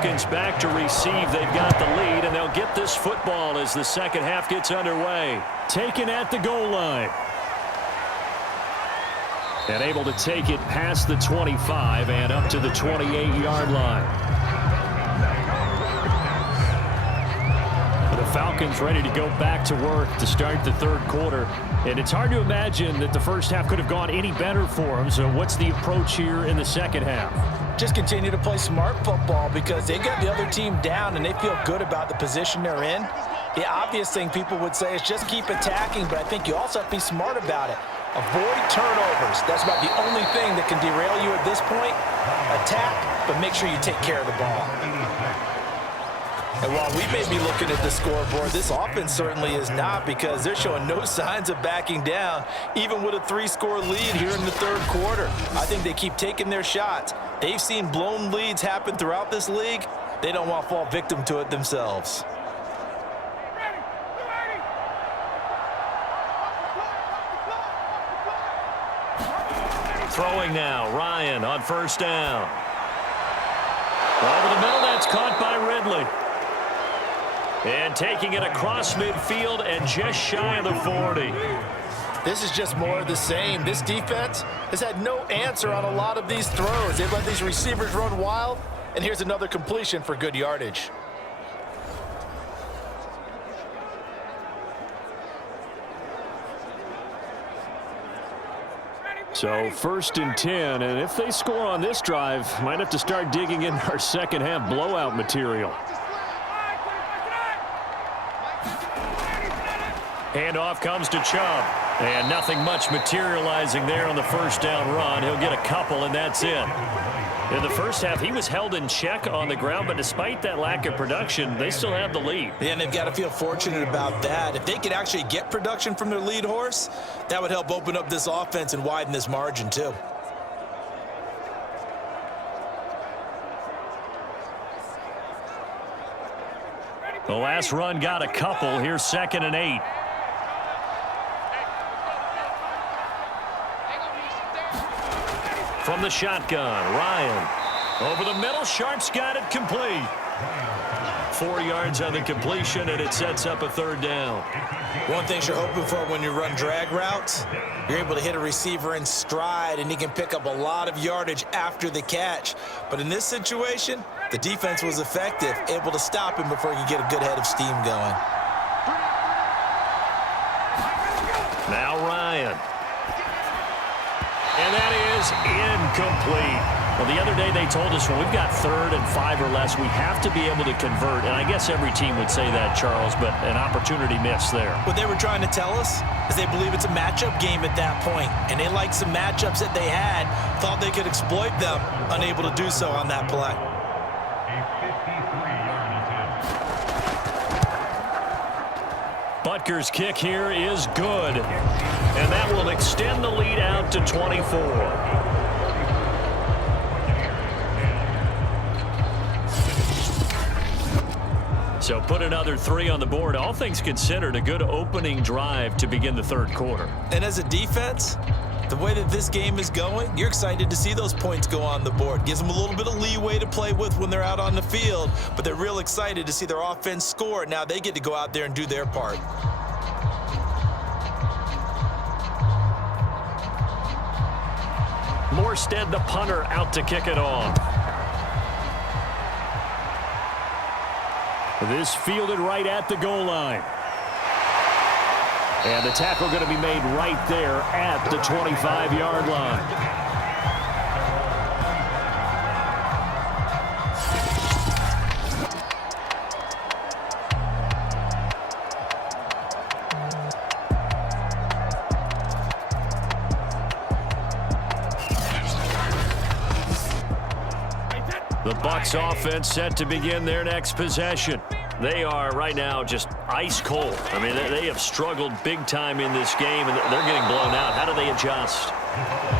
Falcons back to receive. They've got the lead, and they'll get this football as the second half gets underway. Taken at the goal line. And able to take it past the 25 and up to the 28-yard line. The Falcons ready to go back to work to start the third quarter. And it's hard to imagine that the first half could have gone any better for them. So what's the approach here in the second half? Just continue to play smart football because they got the other team down and they feel good about the position they're in. The obvious thing people would say is just keep attacking, but I think you also have to be smart about it. Avoid turnovers. That's about the only thing that can derail you at this point. Attack, but make sure you take care of the ball. And while we may be looking at the scoreboard, this offense certainly is not, because they're showing no signs of backing down, even with a 3-score lead here in the third quarter. I think they keep taking their shots. They've seen blown leads happen throughout this league. They don't want to fall victim to it themselves. Throwing now, Ryan on first down. Over the middle, that's caught by Ridley. And taking it across midfield and just shy of the 40. This is just more of the same. This defense has had no answer on a lot of these throws. They've let these receivers run wild, and here's another completion for good yardage. So 1st and 10, and if they score on this drive, might have to start digging in our second half blowout material. Handoff comes to Chubb, and nothing much materializing there on the first down run. He'll get a couple, and that's it. In the first half, he was held in check on the ground, but despite that lack of production, they still have the lead. Yeah, and they've got to feel fortunate about that. If they could actually get production from their lead horse, that would help open up this offense and widen this margin too. The last run got a couple. Here's 2nd and 8. From the shotgun, Ryan. Over the middle, Sharp's got it complete. 4 yards on the completion, and it sets up a 3rd down. One thing you're hoping for when you run drag routes, you're able to hit a receiver in stride, and he can pick up a lot of yardage after the catch. But in this situation, the defense was effective, able to stop him before he could get a good head of steam going. Now Ryan. And that is incomplete. Well, the other day they told us when we've got 3rd and 5 or less, we have to be able to convert. And I guess every team would say that, Charles, but an opportunity missed there. What they were trying to tell us is they believe it's a matchup game at that point. And they liked some matchups that they had, thought they could exploit them, unable to do so on that play. Butker's kick here is good. And that will extend the lead out to 24. So put another 3 on the board. All things considered, a good opening drive to begin the third quarter. And as a defense, the way that this game is going, you're excited to see those points go on the board. Gives them a little bit of leeway to play with when they're out on the field, but they're real excited to see their offense score. Now they get to go out there and do their part. Morstead, the punter, out to kick it off. This fielded right at the goal line. And the tackle going to be made right there at the 25-yard line. The Bucs offense set to begin their next possession. They are right now just ice cold. I mean, they have struggled big time in this game, and they're getting blown out. How do they adjust?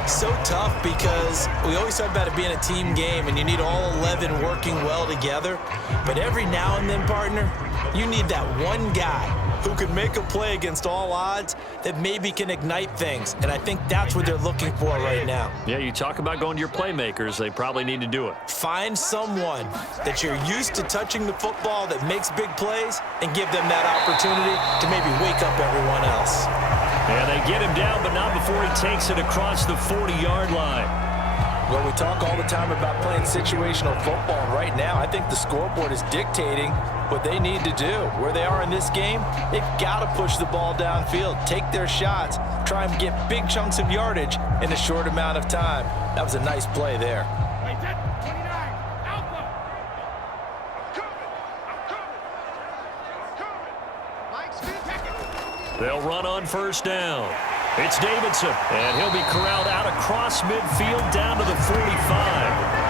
So tough, because we always talk about it being a team game, and you need all 11 working well together. But every now and then, partner, You need that one guy who can make a play against all odds that maybe can ignite things. And I think that's what they're looking for right now. Yeah, you talk about going to your playmakers. They probably need to do it. Find someone that you're used to touching the football that makes big plays and give them that opportunity to maybe wake up everyone else. And they get him down, but not before he takes it across the 40-yard line. Well, we talk all the time about playing situational football. And right now, I think the scoreboard is dictating what they need to do. Where they are in this game, they've got to push the ball downfield, take their shots, try and get big chunks of yardage in a short amount of time. That was a nice play there. They'll run on first down. It's Davidson, and he'll be corralled out across midfield down to the 45.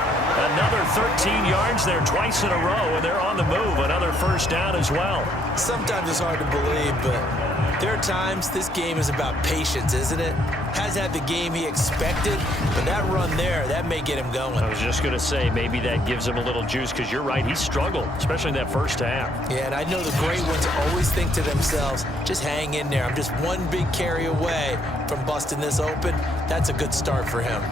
Another 13 yards there twice in a row, and they're on the move. Another first down as well. Sometimes it's hard to believe, but there are times this game is about patience, isn't it? Has had the game he expected, but that run there, that may get him going. I was just going to say, maybe that gives him a little juice, because you're right, he struggled, especially in that first half. Yeah, and I know the great ones always think to themselves, just hang in there. I'm just one big carry away from busting this open. That's a good start for him.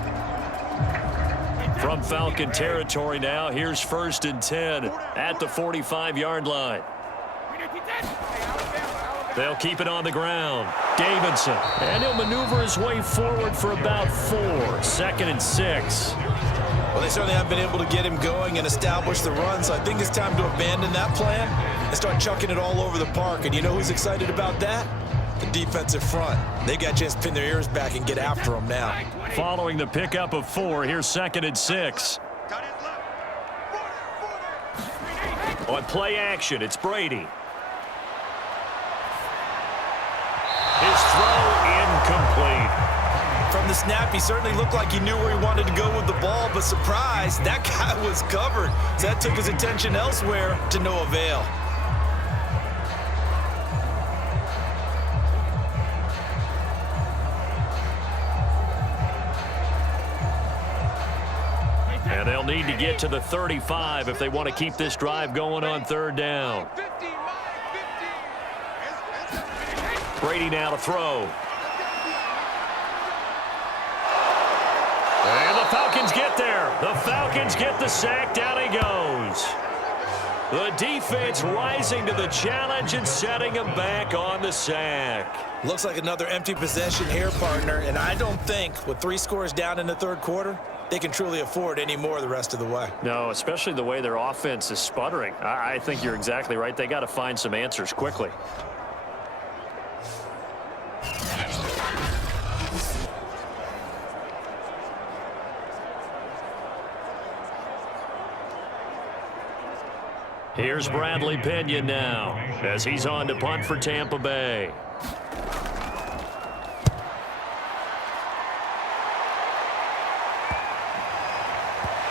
From Falcon territory now, here's 1st and 10 at the 45-yard line. They'll keep it on the ground. Davidson, and he'll maneuver his way forward for about 4. 2nd and 6. Well, they certainly haven't been able to get him going and establish the run, so I think it's time to abandon that plan and start chucking it all over the park. And you know who's excited about that? The defensive front. They got to just pin their ears back and get after them now. Following the pickup of 4, here's 2nd and 6. On play action, it's Brady. His throw incomplete. From the snap, he certainly looked like he knew where he wanted to go with the ball, but surprise, that guy was covered. So that took his attention elsewhere to no avail. And they'll need to get to the 35 if they want to keep this drive going on 3rd down. Brady now to throw. And the Falcons get there. The Falcons get the sack. Down he goes. The defense rising to the challenge and setting him back on the sack. Looks like another empty possession here, partner, and I don't think with 3 scores down in the 3rd quarter, they can truly afford any more the rest of the way. No, especially the way their offense is sputtering. I think you're exactly right. They got to find some answers quickly. Here's Bradley Pinion now as he's on to punt for Tampa Bay.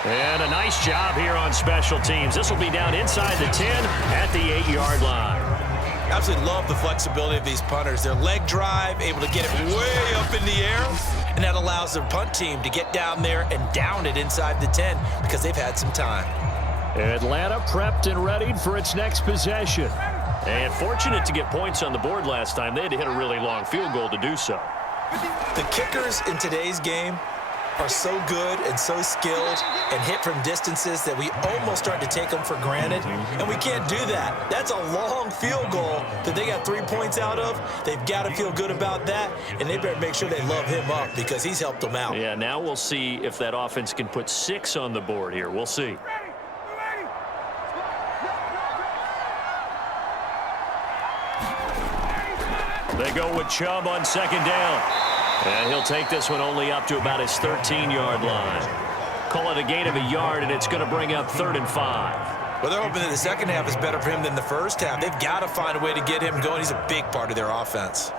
And a nice job here on special teams. This will be down inside the 10 at the 8-yard line. Absolutely love the flexibility of these punters. Their leg drive, able to get it way up in the air, and that allows their punt team to get down there and down it inside the 10 because they've had some time. Atlanta prepped and readied for its next possession. And fortunate to get points on the board last time. They had to hit a really long field goal to do so. The kickers in today's game are so good and so skilled and hit from distances that we almost start to take them for granted, and we can't do that. That's a long field goal that they got 3 points out of. They've got to feel good about that, and they better make sure they love him up because he's helped them out. Yeah, now we'll see if that offense can put 6 on the board here. We'll see. They go with Chubb on 2nd down. And he'll take this one only up to about his 13-yard line. Call it a gain of a yard, and it's going to bring up 3rd and 5. Well, they're hoping that the second half is better for him than the first half. They've got to find a way to get him going. He's a big part of their offense.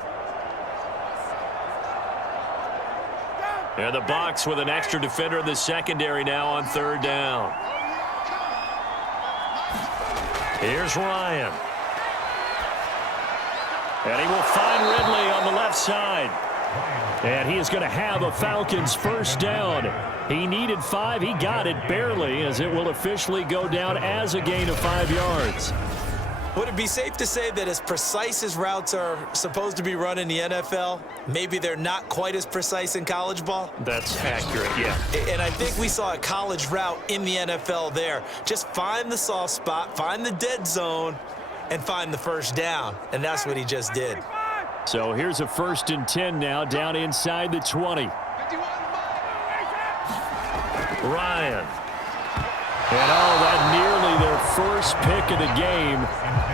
And the Bucs with an extra defender in the secondary now on 3rd down. Here's Ryan. And he will find Ridley on the left side. And he is going to have a Falcons first down. He needed 5. He got it barely, as it will officially go down as a gain of 5 yards. Would it be safe to say that as precise as routes are supposed to be run in the NFL, maybe they're not quite as precise in college ball? That's accurate, yeah. And I think we saw a college route in the NFL there. Just find the soft spot, find the dead zone, and find the first down. And that's what he just did. So here's a 1st and 10 now, down inside the 20. Ryan. And that nearly their first pick of the game,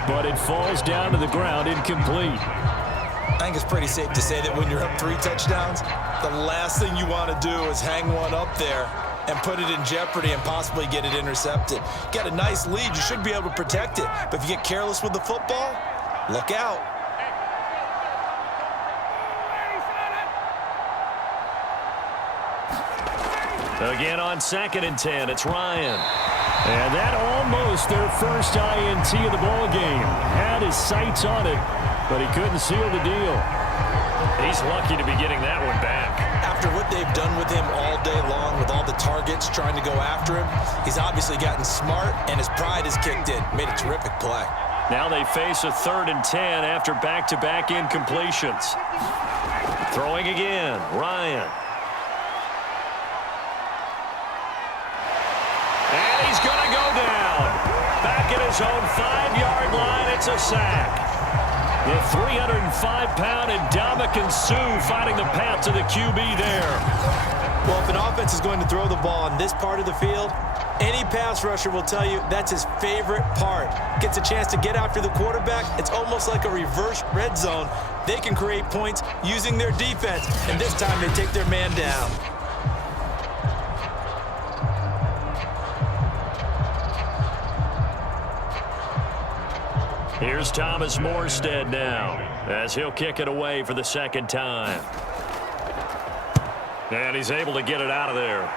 but it falls down to the ground incomplete. I think it's pretty safe to say that when you're up 3 touchdowns, the last thing you want to do is hang one up there and put it in jeopardy and possibly get it intercepted. Get a nice lead, you should be able to protect it. But if you get careless with the football, look out. Again on 2nd and 10, it's Ryan. And that almost their first INT of the ball game. Had his sights on it, but he couldn't seal the deal. He's lucky to be getting that one back. After what they've done with him all day long, with all the targets trying to go after him, he's obviously gotten smart, and his pride has kicked in. Made a terrific play. Now they face a 3rd and 10 after back-to-back incompletions. Throwing again, Ryan. And he's going to go down. Back at his own 5-yard line, it's a sack. The 305-pound Ndamukong Suh finding the path to the QB there. Well, if an offense is going to throw the ball on this part of the field, any pass rusher will tell you that's his favorite part. Gets a chance to get after the quarterback. It's almost like a reverse red zone. They can create points using their defense, and this time they take their man down. Here's Thomas Morstead now, as he'll kick it away for the 2nd time. And he's able to get it out of there.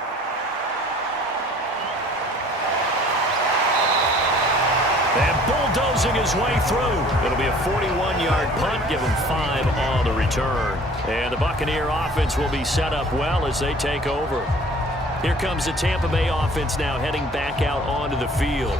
And bulldozing his way through. It'll be a 41-yard punt, give him 5 on the return. And the Buccaneer offense will be set up well as they take over. Here comes the Tampa Bay offense now heading back out onto the field.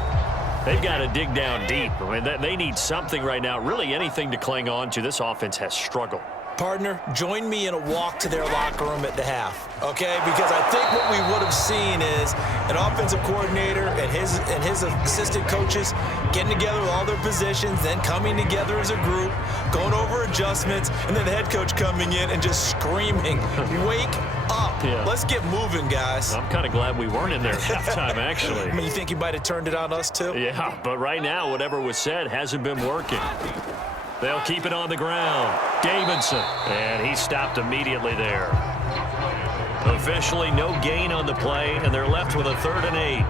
They've got to dig down deep. I mean, they need something right now, really anything to cling on to. This offense has struggled. Partner, join me in a walk to their locker room at the half, okay? Because I think what we would have seen is an offensive coordinator and his assistant coaches getting together with all their positions, then coming together as a group, going over adjustments, and then the head coach coming in and just screaming, wake up. Yeah. Let's get moving, guys. I'm kind of glad we weren't in there at halftime, actually. I mean, you think he might have turned it on us, too? Yeah, but right now, whatever was said hasn't been working. They'll keep it on the ground. Davidson, and he stopped immediately there. Officially, no gain on the play, and they're left with a 3rd and 8.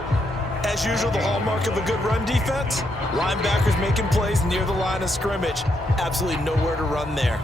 As usual, the hallmark of a good run defense, linebackers making plays near the line of scrimmage. Absolutely nowhere to run there.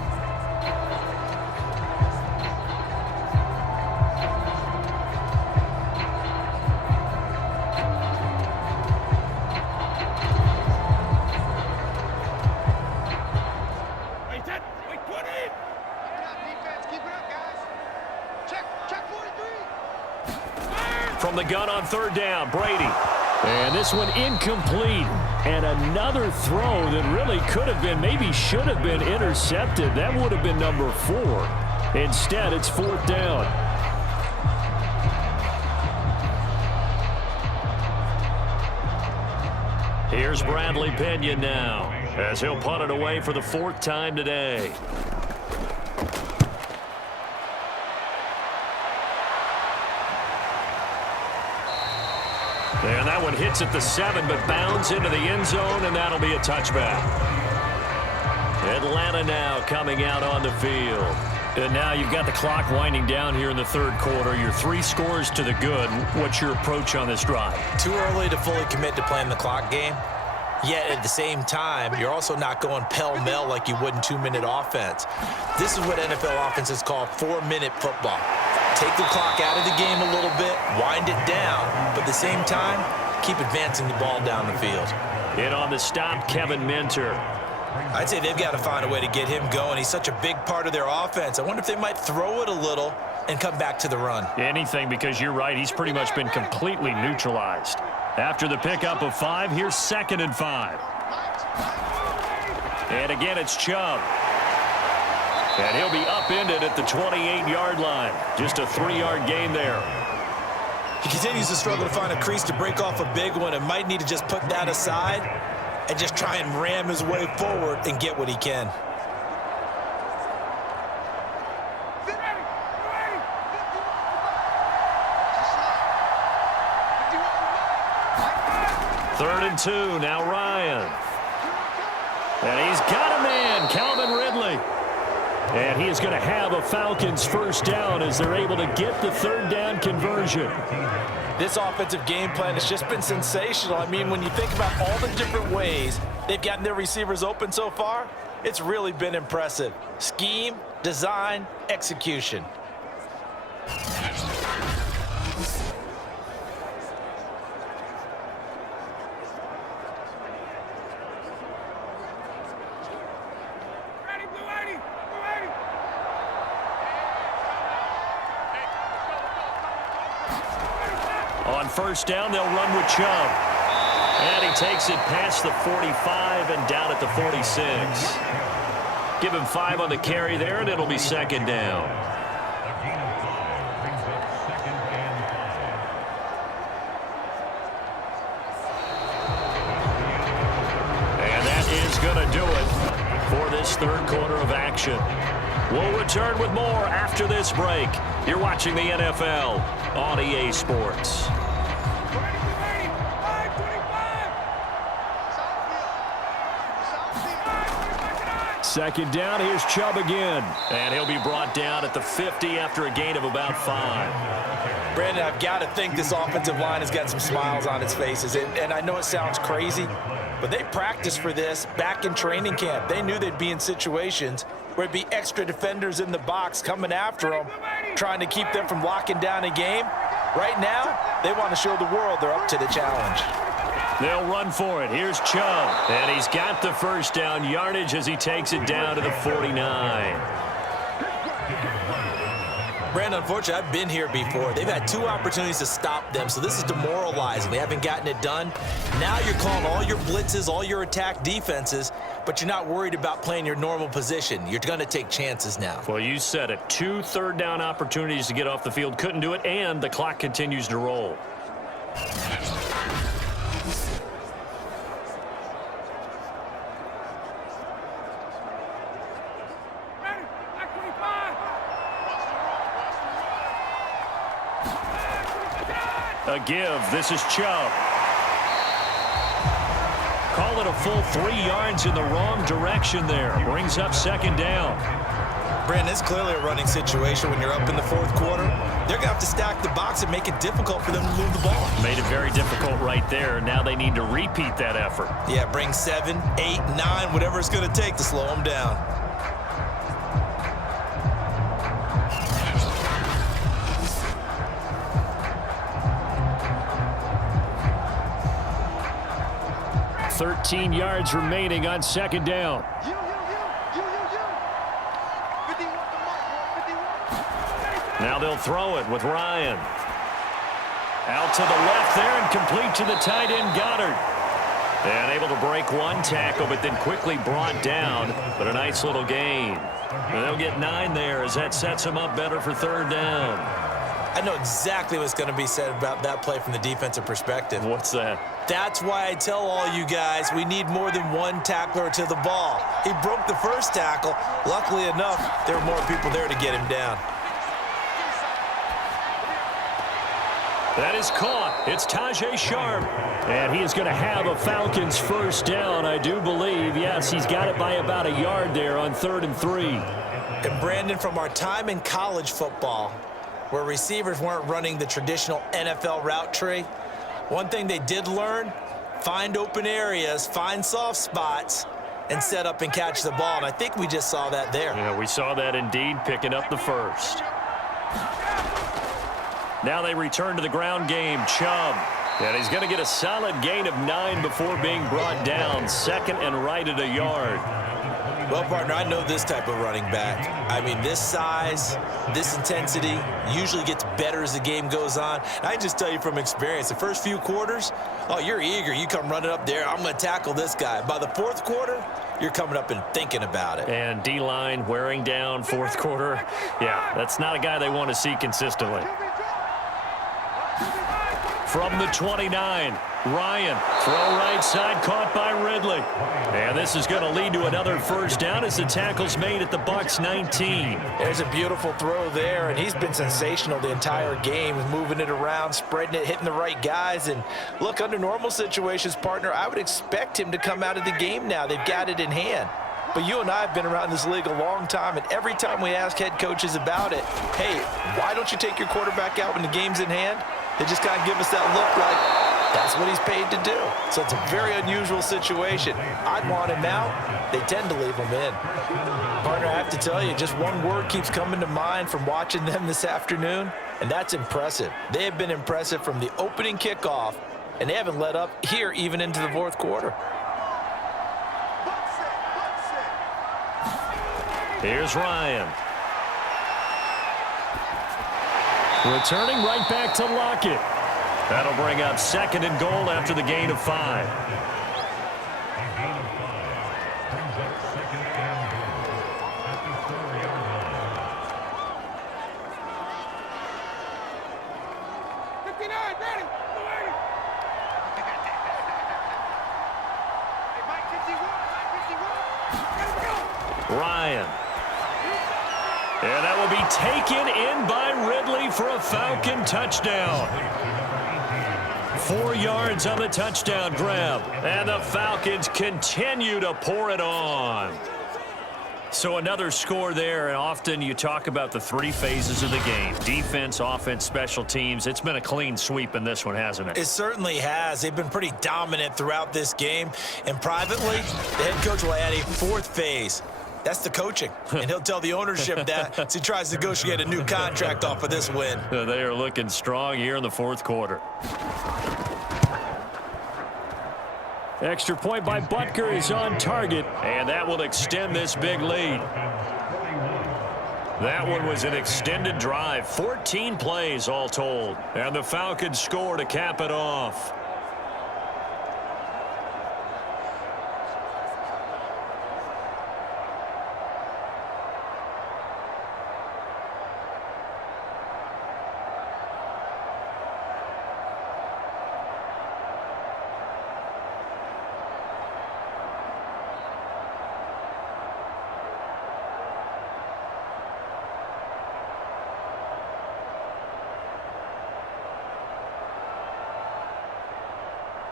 From the gun on 3rd down, Brady. And this one incomplete. And another throw that really could have been, maybe should have been intercepted. That would have been number 4. Instead, it's 4th down. Here's Bradley Pinion now, as he'll punt it away for the 4th time today. And that one hits at the 7, but bounds into the end zone, and that'll be a touchback. Atlanta now coming out on the field. And now you've got the clock winding down here in the 3rd quarter. You're 3 scores to the good. What's your approach on this drive? Too early to fully commit to playing the clock game. Yet at the same time, you're also not going pell-mell like you would in 2-minute offense. This is what NFL offenses call 4-minute football. Take the clock out of the game a little bit, wind it down, but at the same time, keep advancing the ball down the field. In on the stop, Kevin Minter. I'd say they've got to find a way to get him going. He's such a big part of their offense. I wonder if they might throw it a little and come back to the run. Anything, because you're right. He's pretty much been completely neutralized. After the pickup of 5, here's 2nd and 5. And again, it's Chubb. And he'll be upended at the 28-yard line. Just a 3-yard gain there. He continues to struggle to find a crease to break off a big one and might need to just put that aside and just try and ram his way forward and get what he can. Third and 2, now Ryan. And he's got a man, Calvin Ridley. And he is going to have a Falcons first down as they're able to get the third down conversion. This offensive game plan has just been sensational. I mean, when you think about all the different ways they've gotten their receivers open so far, it's really been impressive. Scheme, design, execution. On first down, they'll run with Chubb. And he takes it past the 45 and down at the 46. Give him 5 on the carry there, and it'll be second down. And that is going to do it for this third quarter of action. We'll return with more after this break. You're watching the NFL on EA Sports. Second down, here's Chubb again. And he'll be brought down at the 50 after a gain of about 5. Brandon, I've got to think this offensive line has got some smiles on its faces. And I know it sounds crazy, but they practiced for this back in training camp. They knew they'd be in situations where it'd be extra defenders in the box coming after them, trying to keep them from locking down a game. Right now, they want to show the world they're up to the challenge. They'll run for it. Here's Chubb. And he's got the first down yardage as he takes it down to the 49. Brandon, unfortunately, I've been here before. They've had 2 opportunities to stop them, so this is demoralizing. They haven't gotten it done. Now you're calling all your blitzes, all your attack defenses, but you're not worried about playing your normal position. You're going to take chances now. Well, you said it. 2 third-down opportunities to get off the field. Couldn't do it, and the clock continues to roll. A give. This is Chubb. Call it a full 3 yards in the wrong direction there. Brings up second down. Brandon, it's clearly a running situation when you're up in the 4th quarter. They're going to have to stack the box and make it difficult for them to move the ball. Made it very difficult right there. Now they need to repeat that effort. Yeah, bring 7, 8, 9, whatever it's going to take to slow them down. $13 yards remaining on second down. Now they'll throw it with Ryan. Out to the left there and complete to the tight end Goddard. And able to break 1 tackle, but then quickly brought down. But a nice little gain. And they'll get 9 there as that sets them up better for third down. I know exactly what's going to be said about that play from the defensive perspective. What's that? That's why I tell all you guys we need more than 1 tackler to the ball. He broke the first tackle. Luckily enough, there were more people there to get him down. That is caught. It's Tajay Sharp. And he is going to have a Falcons first down, I do believe. Yes, he's got it by about a yard there on 3rd and 3. And Brandon, from our time in college football, where receivers weren't running the traditional NFL route tree, one thing they did learn, find open areas, find soft spots, and set up and catch the ball. And I think we just saw that there. Yeah, we saw that indeed, picking up the first. Now they return to the ground game. Chubb. And he's going to get a solid gain of 9 before being brought down. 2nd and right at a yard. Well, partner, I know this type of running back. I mean, this size, this intensity usually gets better as the game goes on. And I just tell you from experience, the first few quarters, oh, you're eager. You come running up there, I'm going to tackle this guy. By the fourth quarter, you're coming up and thinking about it. And D-line wearing down fourth quarter. Yeah, that's not a guy they want to see consistently. From the 29, Ryan, throw right side, caught by Ridley. And this is going to lead to another first down as the tackle's made at the Bucs 19. There's a beautiful throw there, and he's been sensational the entire game, moving it around, spreading it, hitting the right guys. And look, under normal situations, partner, I would expect him to come out of the game now. They've got it in hand. But you and I have been around this league a long time, and every time we ask head coaches about it, hey, why don't you take your quarterback out when the game's in hand? They just kind of give us that look like that's what he's paid to do. So it's a very unusual situation. I'd want him out. They tend to leave him in. Partner, I have to tell you, just one word keeps coming to mind from watching them this afternoon, and that's impressive. They have been impressive from the opening kickoff, and they haven't let up here even into the fourth quarter. Here's Ryan. Returning right back to Lockett. That'll bring up 2nd and goal after the gain of 5. Ryan. And that will be taken in by Ridley for a Falcon touchdown. 4 yards on the touchdown grab. And the Falcons continue to pour it on. So another score there, and often you talk about the 3 phases of the game. Defense, offense, special teams. It's been a clean sweep in this one, hasn't it? It certainly has. They've been pretty dominant throughout this game. And privately, the head coach will add a 4th phase. That's the coaching, and he'll tell the ownership that as he tries to negotiate a new contract off of this win. They are looking strong here in the fourth quarter. Extra point by Butker is on target, and that will extend this big lead. That one was an extended drive, 14 plays all told, and the Falcons score to cap it off.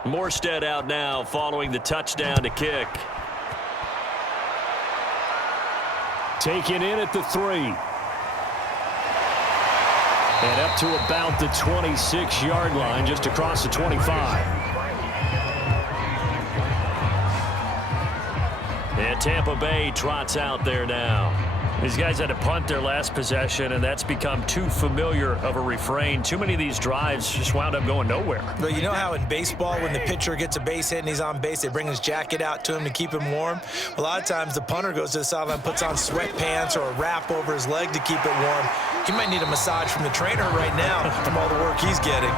Morstead out now following the touchdown to kick. Taken in at the 3. And up to about the 26-yard line, just across the 25. And Tampa Bay trots out there now. These guys had to punt their last possession, and that's become too familiar of a refrain. Too many of these drives just wound up going nowhere. But you know how in baseball, when the pitcher gets a base hit and he's on base, they bring his jacket out to him to keep him warm? A lot of times the punter goes to the sideline, puts on sweatpants or a wrap over his leg to keep it warm. He might need a massage from the trainer right now from all the work he's getting.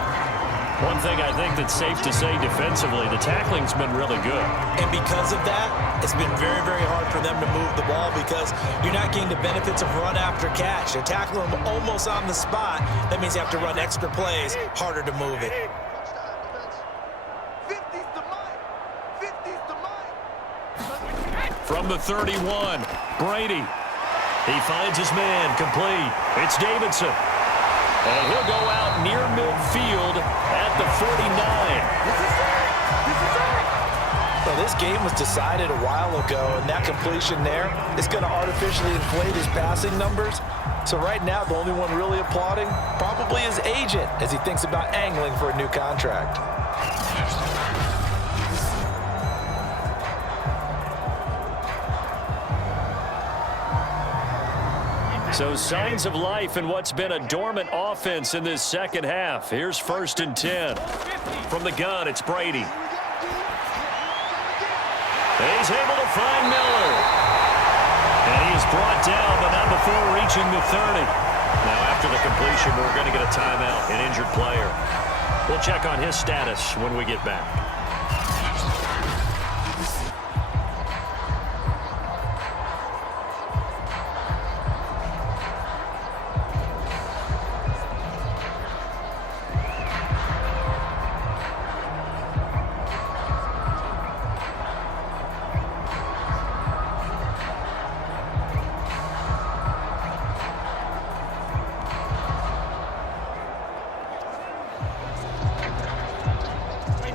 One thing I think that's safe to say defensively, the tackling's been really good. And because of that, it's been very, very hard for them to move the ball because you're not getting the benefits of run after catch. They're tackling them almost on the spot. That means you have to run extra plays, harder to move it. From the 31, Brady. He finds his man, complete. It's Davidson. And he'll go out near midfield at the 49. Well, this game was decided a while ago, and that completion there is going to artificially inflate his passing numbers. So right now, the only one really applauding probably his agent as he thinks about angling for a new contract. So signs of life in what's been a dormant offense in this second half. Here's 1st and 10. From the gun, it's Brady. He's able to find Miller. brought down, but not before reaching the 30. Now, after the completion, we're going to get a timeout, an injured player. We'll check on his status when we get back.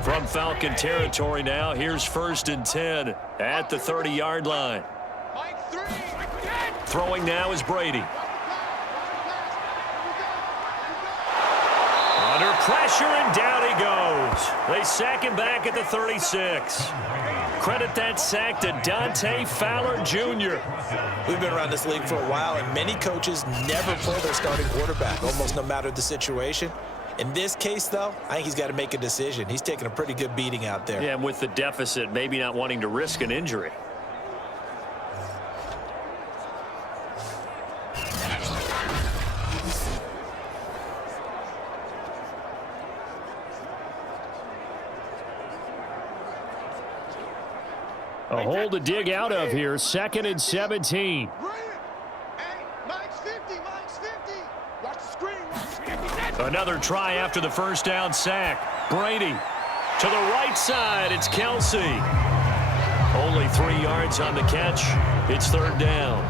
From Falcon territory now, here's 1st and 10 at the 30-yard line. Throwing now is Brady. Under pressure, and down he goes. They sack him back at the 36. Credit that sack to Dante Fowler Jr. We've been around this league for a while, and many coaches never pull their starting quarterback, almost no matter the situation. In this case, though, I think he's got to make a decision. He's taking a pretty good beating out there. Yeah, and with the deficit, maybe not wanting to risk an injury. A hole to dig out of here. 2nd and 17. Another try after the first down sack. Brady to the right side. It's Kelsey. Only 3 yards on the catch. It's 3rd down.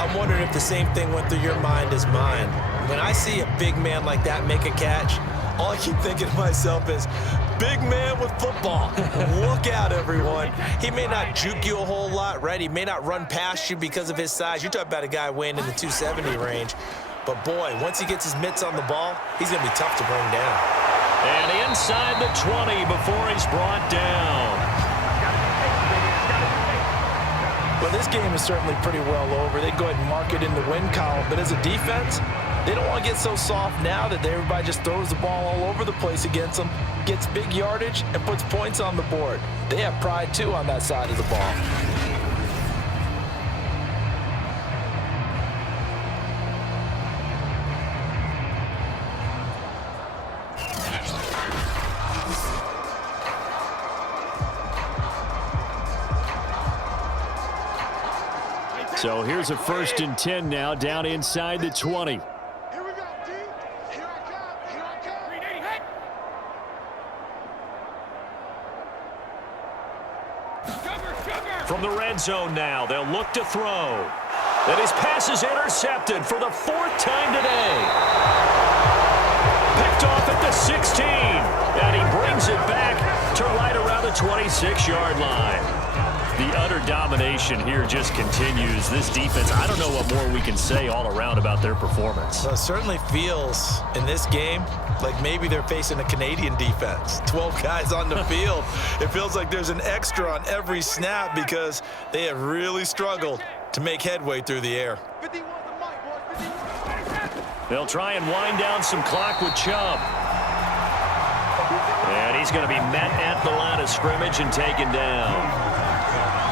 I'm wondering if the same thing went through your mind as mine. When I see a big man like that make a catch, all I keep thinking to myself is, big man with football. Look out, everyone. He may not juke you a whole lot, right? He may not run past you because of his size. You're talking about a guy weighing in the 270 range. But, boy, once he gets his mitts on the ball, he's going to be tough to bring down. And inside the 20 before he's brought down. Well, this game is certainly pretty well over. They go ahead and mark it in the win column. But as a defense, they don't want to get so soft now that everybody just throws the ball all over the place against them, gets big yardage, and puts points on the board. They have pride, too, on that side of the ball. So here's a 1st and 10 now, down inside the 20. Here we go, D. Here I come. Here I come. From the red zone now, they'll look to throw. And his pass is intercepted for the 4th time today. Picked off at the 16. And he brings it back to right around the 26-yard line. The utter domination here just continues. This defense, I don't know what more we can say all around about their performance. Well, it certainly feels in this game like maybe they're facing a Canadian defense. 12 guys on the field. It feels like there's an extra on every snap because they have really struggled to make headway through the air. They'll try and wind down some clock with Chubb. And he's going to be met at the line of scrimmage and taken down.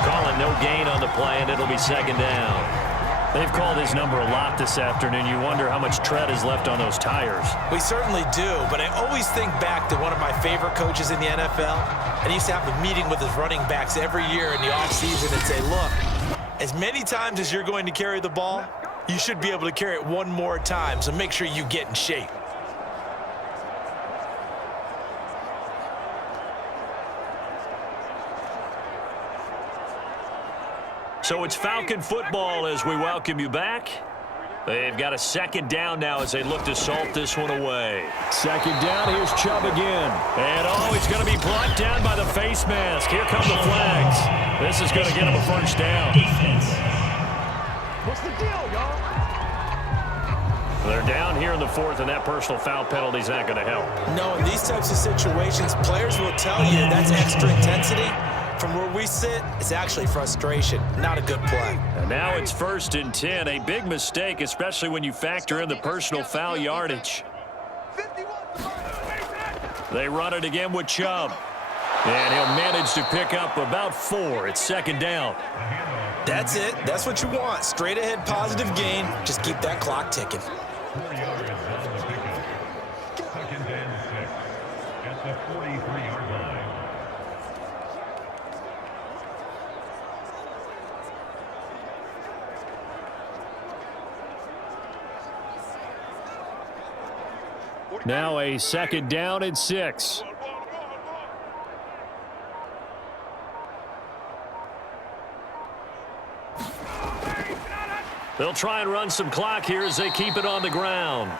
Calling no gain on the play, and it'll be 2nd down. They've called his number a lot this afternoon. You wonder how much tread is left on those tires. We certainly do, but I always think back to one of my favorite coaches in the NFL. And he used to have a meeting with his running backs every year in the offseason and say, look, as many times as you're going to carry the ball, you should be able to carry it one more time, so make sure you get in shape. So it's Falcon football as we welcome you back. They've got a 2nd down now as they look to salt this one away. 2nd down, here's Chubb again. And he's going to be brought down by the face mask. Here come the flags. This is going to get him a 1st down. What's the deal, y'all? They're down here in the 4th, and that personal foul penalty is not going to help. No, in these types of situations, players will tell you that's extra intensity. From where we sit, it's actually frustration, not a good play. And now it's 1st and 10, a big mistake, especially when you factor in the personal foul yardage. They run it again with Chubb. And he'll manage to pick up about 4. It's 2nd down. That's it. That's what you want. Straight ahead positive gain. Just keep that clock ticking. 4 yards on the pickup. 2nd and 6 at the 43-yard line. Now a 2nd down and 6. They'll try and run some clock here as they keep it on the ground.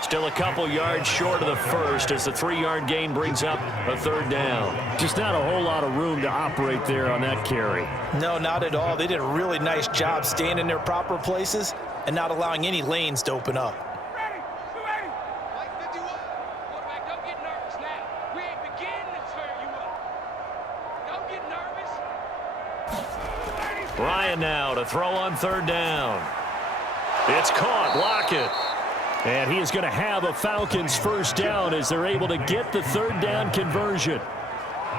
Still a couple yards short of the first as the 3-yard gain brings up a 3rd down. Just not a whole lot of room to operate there on that carry. No, not at all. They did a really nice job staying in their proper places and not allowing any lanes to open up. Ryan now to throw on 3rd down. It's caught. Lockett. And he is going to have a Falcons 1st down as they're able to get the 3rd down conversion.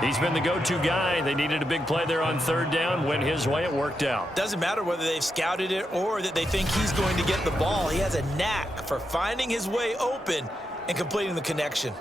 He's been the go-to guy. They needed a big play there on 3rd down. Went his way. It worked out. Doesn't matter whether they've scouted it or that they think he's going to get the ball. He has a knack for finding his way open and completing the connection.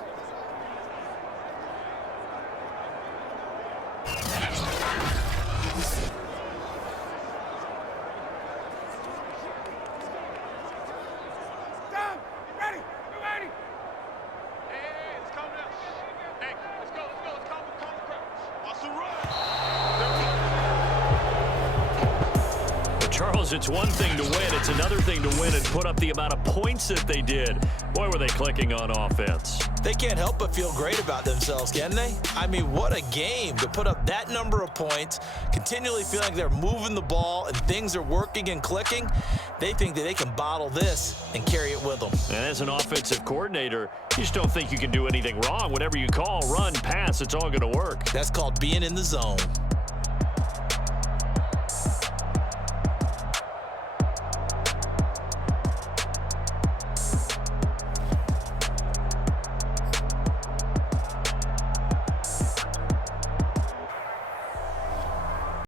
Charles, it's one thing to win. It's another thing to win and put up the amount of points that they did. Boy, were they clicking on offense. They can't help but feel great about themselves, can they? I mean, what a game to put up that number of points, continually feeling like they're moving the ball and things are working and clicking. They think that they can bottle this and carry it with them. And as an offensive coordinator, you just don't think you can do anything wrong. Whatever you call, run, pass, it's all going to work. That's called being in the zone.